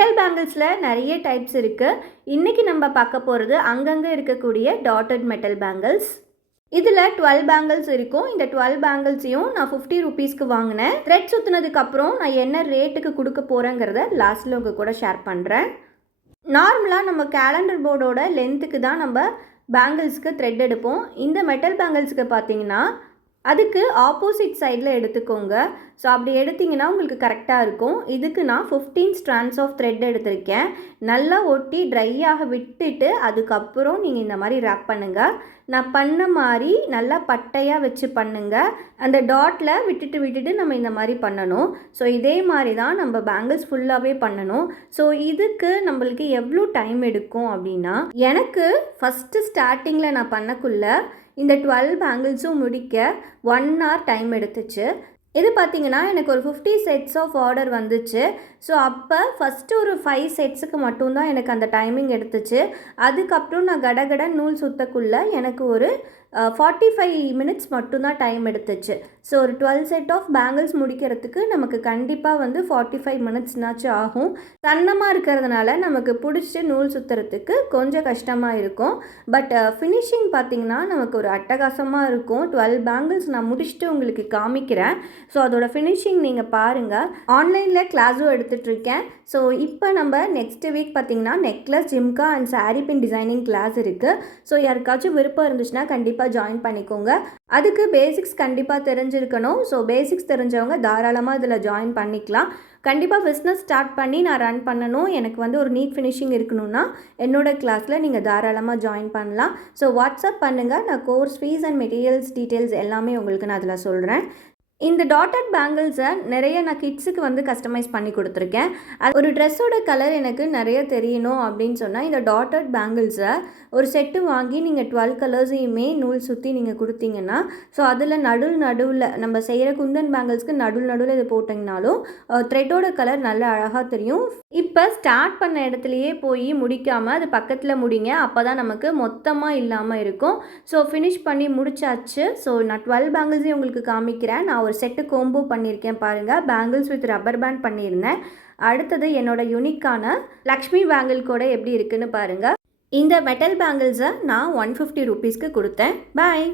Metal பேங்கிள்ஸில் நிறைய types இருக்குது. இன்றைக்கி நம்ம பார்க்க போகிறது அங்கங்கே இருக்கக்கூடிய டாட்டட் மெட்டல் பேங்கிள்ஸ். இதில் 12 பேங்கிள்ஸ் இருக்கும். இந்த 12 பேங்கிள்ஸையும் நான் 50 ருபீஸ்க்கு வாங்கினேன். த்ரெட் சுற்றினதுக்கப்புறம் நான் என்ன ரேட்டுக்கு கொடுக்க போகிறேங்கிறத லாஸ்ட்டில் உங்கள் கூட ஷேர் பண்ணுறேன். நார்மலாக நம்ம கேலண்டர் போர்டோட லென்த்துக்கு தான் நம்ம பேங்கிள்ஸ்க்கு த்ரெட் எடுப்போம். இந்த மெட்டல் பேங்கிள்ஸுக்கு பார்த்தீங்கன்னா அதுக்கு ஆப்போசிட் சைடில் எடுத்துக்கோங்க. ஸோ அப்படி எடுத்திங்கன்னா உங்களுக்கு கரெக்டாக இருக்கும். இதுக்கு நான் 15 ஸ்ட்ராண்ட்ஸ் ஆஃப் த்ரெட் எடுத்திருக்கேன். நல்லா ஒட்டி ட்ரையாக விட்டுட்டு அதுக்கப்புறம் நீங்கள் இந்த மாதிரி ரேப் பண்ணுங்கள். நான் பண்ண மாதிரி நல்லா பட்டையாக வச்சு பண்ணுங்கள். அந்த டாட்டில் விட்டுட்டு நம்ம இந்த மாதிரி பண்ணணும். ஸோ இதே மாதிரி தான் நம்ம பேங்கிள்ஸ் ஃபுல்லாகவே பண்ணணும். ஸோ இதுக்கு நம்மளுக்கு எவ்வளோ டைம் எடுக்கும் அப்படின்னா, எனக்கு ஃபஸ்ட்டு ஸ்டார்டிங்கில் நான் பண்ணக்குள்ளே இந்த 12 பேங்கிள்ஸும் முடிக்க 1 hour டைம் எடுத்துச்சு. இது பார்த்திங்கன்னா எனக்கு ஒரு 50 செட்ஸ் ஆஃப் ஆர்டர் வந்துச்சு. ஸோ அப்போ ஃபஸ்ட்டு ஒரு 5 செட்ஸுக்கு மட்டும்தான் எனக்கு அந்த டைமிங் எடுத்துச்சு. அதுக்கப்புறம் நான் கடகட நூல் சுற்றக்குள்ளே எனக்கு ஒரு 45 மினிட்ஸ் மட்டும்தான் டைம் எடுத்துச்சு. ஸோ ஒரு 12 செட் ஆஃப் பேங்கிள்ஸ் முடிக்கிறதுக்கு நமக்கு கண்டிப்பாக 45 மினிட்ஸ்னாச்சும் ஆகும். சன்னமாக இருக்கிறதுனால நமக்கு பிடிச்சி நூல் சுற்றுறதுக்கு கொஞ்சம் கஷ்டமாக இருக்கும். பட் ஃபினிஷிங் பார்த்திங்கன்னா நமக்கு ஒரு அட்டகாசமாக இருக்கும். 12 பேங்கிள்ஸ் நான் முடிச்சுட்டு உங்களுக்கு காமிக்கிறேன். ஸோ அதோட ஃபினிஷிங் நீங்கள் பாருங்கள். ஆன்லைனில் கிளாஸும் எடுத்துகிட்ருக்கேன். ஸோ இப்போ நம்ம நெக்ஸ்ட் வீக் பார்த்திங்கன்னா necklace, jhumka and sari pin designing class இருக்குது. ஸோ யாருக்காச்சும் விருப்பம் இருந்துச்சுன்னா கண்டிப்பாக ஜாயின் பண்ணிக்கோங்க. அதுக்கு பேசிக்ஸ் கண்டிப்பாக தெரிஞ்சிருக்கணும். ஸோ பேசிக்ஸ் தெரிஞ்சவங்க தாராளமாக இதில் ஜாயின் பண்ணிக்கலாம். கண்டிப்பாக பிஸ்னஸ் ஸ்டார்ட் பண்ணி நான் ரன் பண்ணணும், எனக்கு ஒரு நீட் ஃபினிஷிங் இருக்கணும்னா என்னோடய கிளாஸில் நீங்கள் தாராளமாக ஜாயின் பண்ணலாம். ஸோ வாட்ஸ்அப் பண்ணுங்கள். நான் course fees and materials details எல்லாமே உங்களுக்கு நான் அதில் சொல்கிறேன். இந்த டாட்டட் பேங்கிள்ஸை நிறைய நான் கிட்ஸுக்கு கஸ்டமைஸ் பண்ணி கொடுத்துருக்கேன். அது ஒரு ட்ரெஸ்ஸோட கலர் எனக்கு நிறைய தெரியணும் அப்படின்னு சொன்னால் இந்த டாட்டட் பேங்கிள்ஸை ஒரு செட்டு வாங்கி நீங்கள் 12 கலர்ஸையுமே நூல் சுற்றி நீங்கள் கொடுத்தீங்கன்னா, ஸோ அதில் நடுவில் நம்ம செய்கிற குந்தன் பேங்கிள்ஸ்க்கு நடுவில் இது போட்டிங்கனாலும் த்ரெட்டோட கலர் நல்ல அழகாக தெரியும். இப்போ ஸ்டார்ட் பண்ண இடத்துலையே போய் முடிக்காமல் அது பக்கத்தில் முடிங்க. அப்போ தான் நமக்கு மொத்தமாக இல்லாமல் இருக்கும். ஸோ ஃபினிஷ் பண்ணி முடிச்சாச்சு. ஸோ நான் 12 பேங்கிள்ஸையும் உங்களுக்கு காமிக்கிறேன். நான் ஒரு செட்டு கோம்போ பண்ணியிருக்கேன் பாருங்கள். பேங்கிள்ஸ் வித் ரப்பர் பேண்ட் பண்ணியிருந்தேன். அடுத்தது என்னோட யூனிக்கான லக்ஷ்மி பேங்கிள் கூட எப்படி இருக்குன்னு பாருங்கள். இந்த மெட்டல் பேங்கிள்ஸை நான் 150 ருபீஸ்க்கு கொடுத்தேன். பாய்.